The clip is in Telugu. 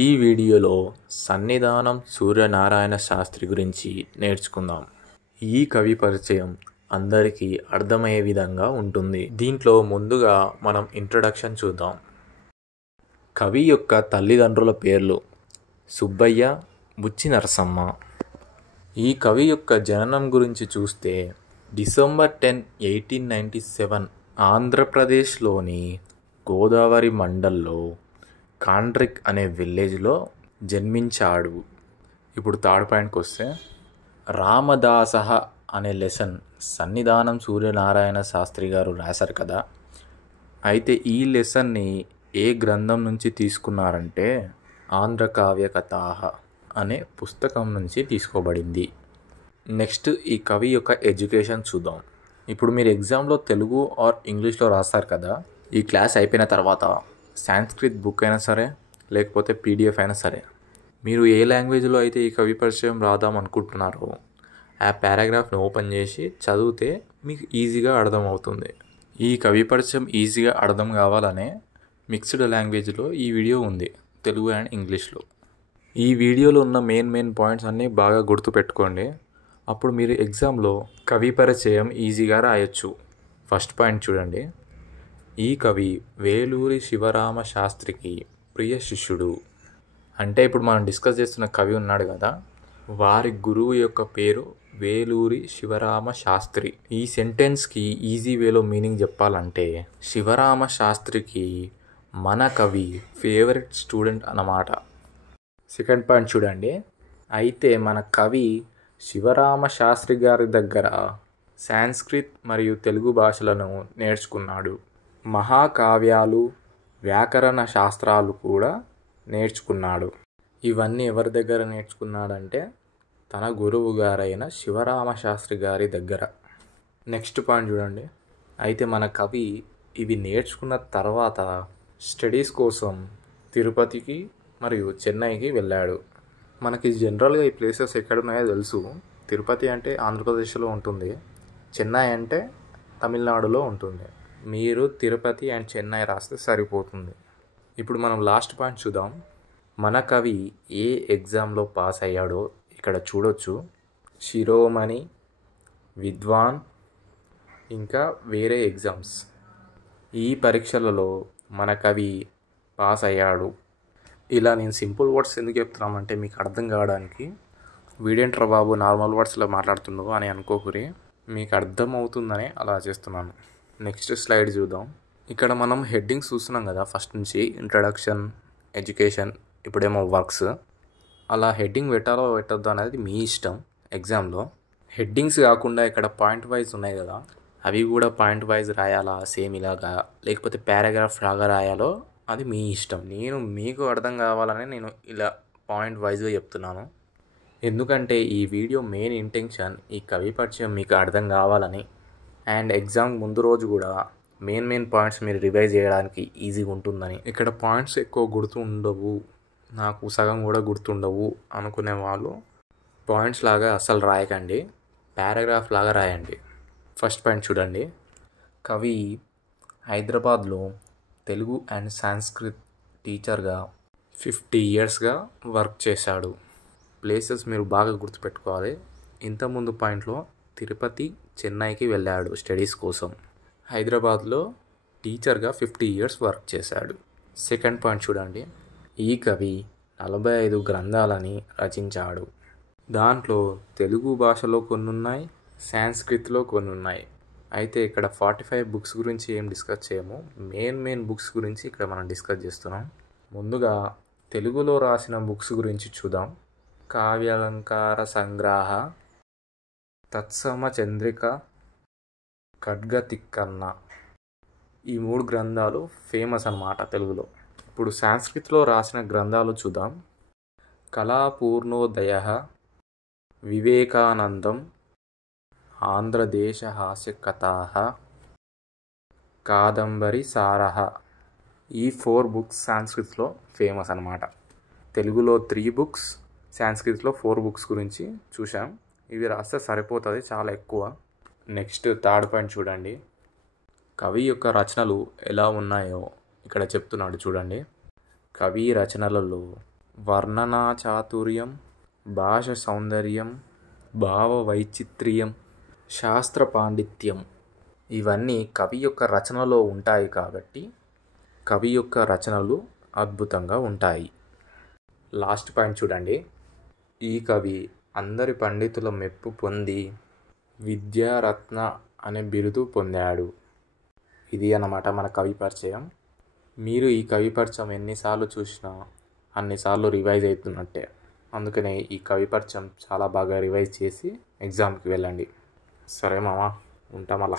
ఈ వీడియోలో సన్నిధానం సూర్యనారాయణ శాస్త్రి గురించి నేర్చుకుందాం. ఈ కవి పరిచయం అందరికీ అర్థమయ్యే విధంగా ఉంటుంది. దీంట్లో ముందుగా మనం ఇంట్రడక్షన్ చూద్దాం. కవి యొక్క తల్లిదండ్రుల పేర్లు సుబ్బయ్య, బుచ్చి నరసమ్మ. ఈ కవి యొక్క జననం గురించి చూస్తే డిసెంబర్ 10, 1897 ఆంధ్రప్రదేశ్లోని గోదావరి మండల్లో కాండ్రిక్ అనే విలేజ్లో జన్మించాడు. ఇప్పుడు థర్డ్ పాయింట్కి వస్తే రామదాస అనే లెసన్ సన్నిధానం సూర్యనారాయణ శాస్త్రి గారు రాశారు కదా. అయితే ఈ లెసన్ని ఏ గ్రంథం నుంచి తీసుకున్నారంటే ఆంధ్ర కావ్య కథాః అనే పుస్తకం నుంచి తీసుకోబడింది. నెక్స్ట్ ఈ కవి యొక్క ఎడ్యుకేషన్ చూద్దాం. ఇప్పుడు మీరు ఎగ్జామ్లో తెలుగు ఆర్ ఇంగ్లీష్లో రాస్తారు కదా. ఈ క్లాస్ అయిపోయిన తర్వాత సాంస్క్రిట్ బుక్ అయినా సరే లేకపోతే పీడిఎఫ్ అయినా సరే మీరు ఏ లాంగ్వేజ్లో అయితే ఈ కవి పరిచయం రాద్దాం అనుకుంటున్నారో ఆ పారాగ్రాఫ్ని ఓపెన్ చేసి చదివితే మీకు ఈజీగా అర్థమవుతుంది. ఈ కవి పరిచయం ఈజీగా అర్థం కావాలనే మిక్స్డ్ లాంగ్వేజ్లో ఈ వీడియో ఉంది, తెలుగు అండ్ ఇంగ్లీష్లో. ఈ వీడియోలో ఉన్న మెయిన్ పాయింట్స్ అన్నీ బాగా గుర్తుపెట్టుకోండి. అప్పుడు మీరు ఎగ్జామ్లో కవి పరిచయం ఈజీగా రాయొచ్చు. ఫస్ట్ పాయింట్ చూడండి. ఈ కవి వేలూరి శివరామ శాస్త్రికి ప్రియ శిష్యుడు. అంటే ఇప్పుడు మనం డిస్కస్ చేస్తున్న కవి ఉన్నాడు కదా, వారి గురువు యొక్క పేరు వేలూరి శివరామ శాస్త్రి. ఈ సెంటెన్స్కి ఈజీ వేలో మీనింగ్ చెప్పాలంటే శివరామ శాస్త్రికి మన కవి ఫేవరెట్ స్టూడెంట్ అన్నమాట. సెకండ్ పాయింట్ చూడండి. అయితే మన కవి శివరామ శాస్త్రి గారి దగ్గర సాంస్క్రిట్ మరియు తెలుగు భాషలను నేర్చుకున్నాడు. మహాకావ్యాలు, వ్యాకరణ శాస్త్రాలు కూడా నేర్చుకున్నాడు. ఇవన్నీ ఎవరి దగ్గర నేర్చుకున్నాడంటే తన గురువు గారైన శివరామ శాస్త్రి గారి దగ్గర. నెక్స్ట్ పాయింట్ చూడండి. అయితే మన కవి ఇవి నేర్చుకున్న తర్వాత స్టడీస్ కోసం తిరుపతికి మరియు చెన్నైకి వెళ్ళాడు. మనకి జనరల్గా ఈ ప్లేసెస్ ఎక్కడున్నాయో తెలుసు. తిరుపతి అంటే ఆంధ్రప్రదేశ్లో ఉంటుంది, చెన్నై అంటే తమిళనాడులో ఉంటుంది. మీరు తిరుపతి అండ్ చెన్నై రాస్తే సరిపోతుంది. ఇప్పుడు మనం లాస్ట్ పాయింట్ చూద్దాం. మన కవి ఏ ఎగ్జామ్లో పాస్ అయ్యాడో ఇక్కడ చూడొచ్చు. శిరోమణి, విద్వాన్, ఇంకా వేరే ఎగ్జామ్స్. ఈ పరీక్షలలో మన కవి పాస్ అయ్యాడు. ఇలా నేను సింపుల్ వర్డ్స్ ఎందుకు చెప్తున్నామంటే మీకు అర్థం కావడానికి. వీడేంట్రా బాబు నార్మల్ వర్డ్స్లో మాట్లాడుతున్నావు అని అనుకోకురి, మీకు అర్థం అవుతుందని అలా చేస్తున్నాను. నెక్స్ట్ స్లైడ్ చూద్దాం. ఇక్కడ మనం హెడ్డింగ్స్ చూస్తున్నాం కదా, ఫస్ట్ నుంచి ఇంట్రడక్షన్, ఎడ్యుకేషన్, ఇప్పుడేమో వర్క్స్. అలా హెడ్డింగ్ పెట్టాలో పెట్టద్దు అనేది మీ ఇష్టం. ఎగ్జామ్లో హెడ్డింగ్స్ కాకుండా ఇక్కడ పాయింట్ వైజ్ ఉన్నాయి కదా, అవి కూడా పాయింట్ వైజ్ రాయాలా సేమ్ ఇలాగా, లేకపోతే పారాగ్రాఫ్ లాగా రాయాలో అది మీ ఇష్టం. నేను మీకు అర్థం కావాలని నేను ఇలా పాయింట్ వైజ్గా చెప్తున్నాను. ఎందుకంటే ఈ వీడియో మెయిన్ ఇంటెన్షన్ ఈ కవి పరిచయం మీకు అర్థం కావాలని, అండ్ ఎగ్జామ్ ముందు రోజు కూడా మెయిన్ పాయింట్స్ మీరు రివైజ్ చేయడానికి ఈజీగా ఉంటుందని. ఇక్కడ పాయింట్స్ ఎక్కువ గుర్తుండవు, నాకు సగం కూడా గుర్తుండవు అనుకునే వాళ్ళు పాయింట్స్ లాగా అస్సలు రాయకండి, పారాగ్రాఫ్ లాగా రాయండి. ఫస్ట్ పాయింట్ చూడండి. కవి హైదరాబాద్లో తెలుగు అండ్ సాంస్క్రిట్ టీచర్గా 50 yearsగా వర్క్ చేశాడు. ప్లేసెస్ మీరు బాగా గుర్తుపెట్టుకోవాలి. ఇంతకుముందు పాయింట్లో తిరుపతి, చెన్నైకి వెళ్ళాడు స్టడీస్ కోసం. హైదరాబాద్లో టీచర్గా 50 years వర్క్ చేశాడు. సెకండ్ పాయింట్ చూడండి. ఈ కవి 45 గ్రంథాలని రచించాడు. దాంట్లో తెలుగు భాషలో కొన్ని ఉన్నాయి, సాంస్క్రిట్లో కొన్ని ఉన్నాయి. అయితే ఇక్కడ 45 బుక్స్ గురించి ఏం డిస్కస్ చేయము, మెయిన్ బుక్స్ గురించి ఇక్కడ మనం డిస్కస్ చేస్తున్నాం. ముందుగా తెలుగులో రాసిన బుక్స్ గురించి చూద్దాం. కావ్యాలంకార సంగ్రహ, తత్సమ చంద్రిక, ఖడ్గతిక్కన్న, ఈ 3 గ్రంథాలు ఫేమస్ అన్నమాట తెలుగులో. ఇప్పుడు సాంస్క్రిట్లో రాసిన గ్రంథాలు చూద్దాం. కళాపూర్ణోదయః, వివేకానందం, ఆంధ్రదేశ హాస్య కథాః, కాదంబరి సారః. ఈ 4 బుక్స్ సాంస్క్రిట్లో ఫేమస్ అన్నమాట. తెలుగులో 3 బుక్స్, సాంస్క్రిట్లో 4 బుక్స్ గురించి చూసాం. ఇవి రాస్తే సరిపోతుంది, చాలా ఎక్కువ. నెక్స్ట్ థర్డ్ పాయింట్ చూడండి. కవి యొక్క రచనలు ఎలా ఉన్నాయో ఇక్కడ చెప్తున్నాడు చూడండి. కవి రచనలలో వర్ణనా చాతుర్యం, భాష సౌందర్యం, భావ వైచిత్ర్యం, శాస్త్ర పాండిత్యం ఇవన్నీ కవి యొక్క రచనలో ఉంటాయి కాబట్టి కవి యొక్క రచనలు అద్భుతంగా ఉంటాయి. లాస్ట్ పాయింట్ చూడండి. ఈ కవి అందరి పండితుల మెప్పు పొంది విద్యారత్న అనే బిరుదు పొందాడు. ఇది అన్నమాట మన కవి పరిచయం. మీరు ఈ కవి పరిచయం ఎన్నిసార్లు చూసినా అన్నిసార్లు రివైజ్ అవుతున్నట్టే. అందుకనే ఈ కవి పరిచయం చాలా బాగా రివైజ్ చేసి ఎగ్జామ్కి వెళ్ళండి. సరే మామ, ఉంటాం అలా.